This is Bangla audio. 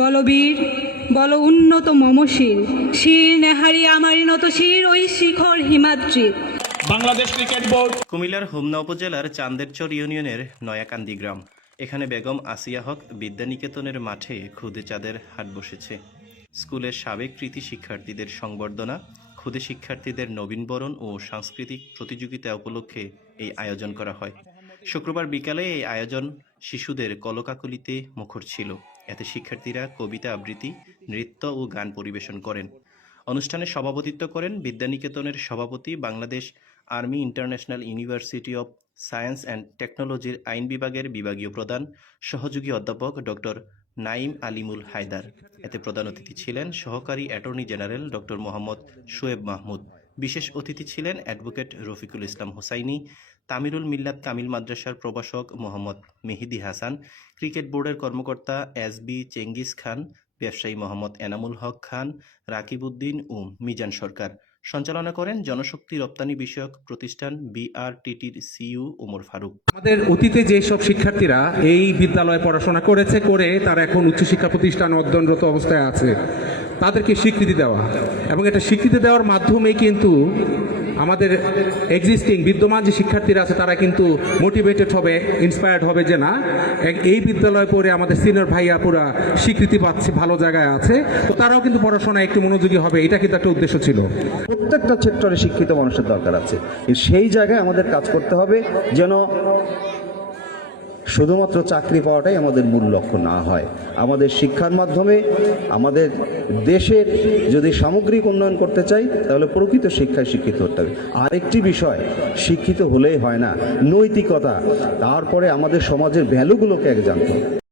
বলবীর বল উন্নত মমশির শির নেহারি আমারি নত শির ওই শিখর হিমাদ্রি। Bangladesh cricket board. কুমিল্লার হোমনা উপজেলার চান্দেরচর ইউনিয়নের নয়াকান্দি গ্রাম। এখানে বেগম আসিয়া হক বিদ্যানিকেতনের মাঠে খুদে চাঁদের হাট বসেছে। স্কুলের সাবেক কৃতি শিক্ষার্থীদের সংবর্ধনা, খুদে শিক্ষার্থীদের নবীনবরণ ও সাংস্কৃতিক প্রতিযোগিতা উপলক্ষে এই আয়োজন করা হয়। শুক্রবার বিকালে এই আয়োজন শিশুদের কলকাকলিতে মুখর ছিল। এতে শিক্ষার্থীরা কবিতা আবৃত্তি, নৃত্য ও গান পরিবেশন করেন। অনুষ্ঠানে সভাপতিত্ব করেন বিদ্যানিকেতনের সভাপতি, Bangladesh army international university of science and টেকনোলজির আইন বিভাগের বিভাগীয় প্রধান সহযোগী অধ্যাপক ডক্টর নাইম আলিমুল হায়দার। এতে প্রধান অতিথি ছিলেন সহকারী attorney general doctor Mohammad Shoaib Mahmud. বিশেষ অতিথি ছিলেন অ্যাডভোকেট রফিকুল ইসলাম হোসাইনি, তামিরুল মিল্লাত কামিল মাদ্রাসার প্রভাষক মোহাম্মদ মেহেদি হাসান, ক্রিকেট বোর্ডের কর্মকর্তা এসবি চেঙ্গিস খান, ব্যবসায়ী মোহাম্মদ এনামুল হক খান, রাকিব উদ্দিন ও মিজান সরকার। সঞ্চালনা করেন জনশক্তি রপ্তানি বিষয়ক প্রতিষ্ঠান বিআরটিটির সিইও ওমর ফারুক। আমাদের অতীতে যেসব শিক্ষার্থীরা এই বিদ্যালয়ে পড়াশোনা করে তারা এখন উচ্চশিক্ষা প্রতিষ্ঠানে অধ্যয়নরত অবস্থায় আছে, তাদেরকে স্বীকৃতি দেওয়া এবং এটা স্বীকৃতি দেওয়ার মাধ্যমে কিন্তু আমাদের বিদ্যমান যে শিক্ষার্থীরা আছে তারা কিন্তু মোটিভেটেড হবে, ইন্সপায়ার্ড হবে যে না, এই বিদ্যালয়ে পড়ে আমাদের সিনিয়র ভাইয়াপুরা স্বীকৃতি পাচ্ছে, ভালো জায়গায় আছে, তো তারাও কিন্তু পড়াশোনায় একটু মনোযোগী হবে। এটা কিন্তু একটা উদ্দেশ্য ছিল। প্রত্যেকটা সেক্টরে শিক্ষিত মানুষের দরকার আছে, সেই জায়গায় আমাদের কাজ করতে হবে যেন শুধুমাত্র চাকরি পাওয়াটাই আমাদের মূল লক্ষ্য না হয়। আমাদের শিক্ষার মাধ্যমে আমাদের দেশের যদি সামগ্রিক উন্নয়ন করতে চাই তাহলে প্রকৃত শিক্ষায় শিক্ষিত হতে হবে। আরেকটি বিষয়, শিক্ষিত হলেই হয় না, নৈতিকতা, তারপরে আমাদের সমাজের ভ্যালুগুলোকে জানতে হবে।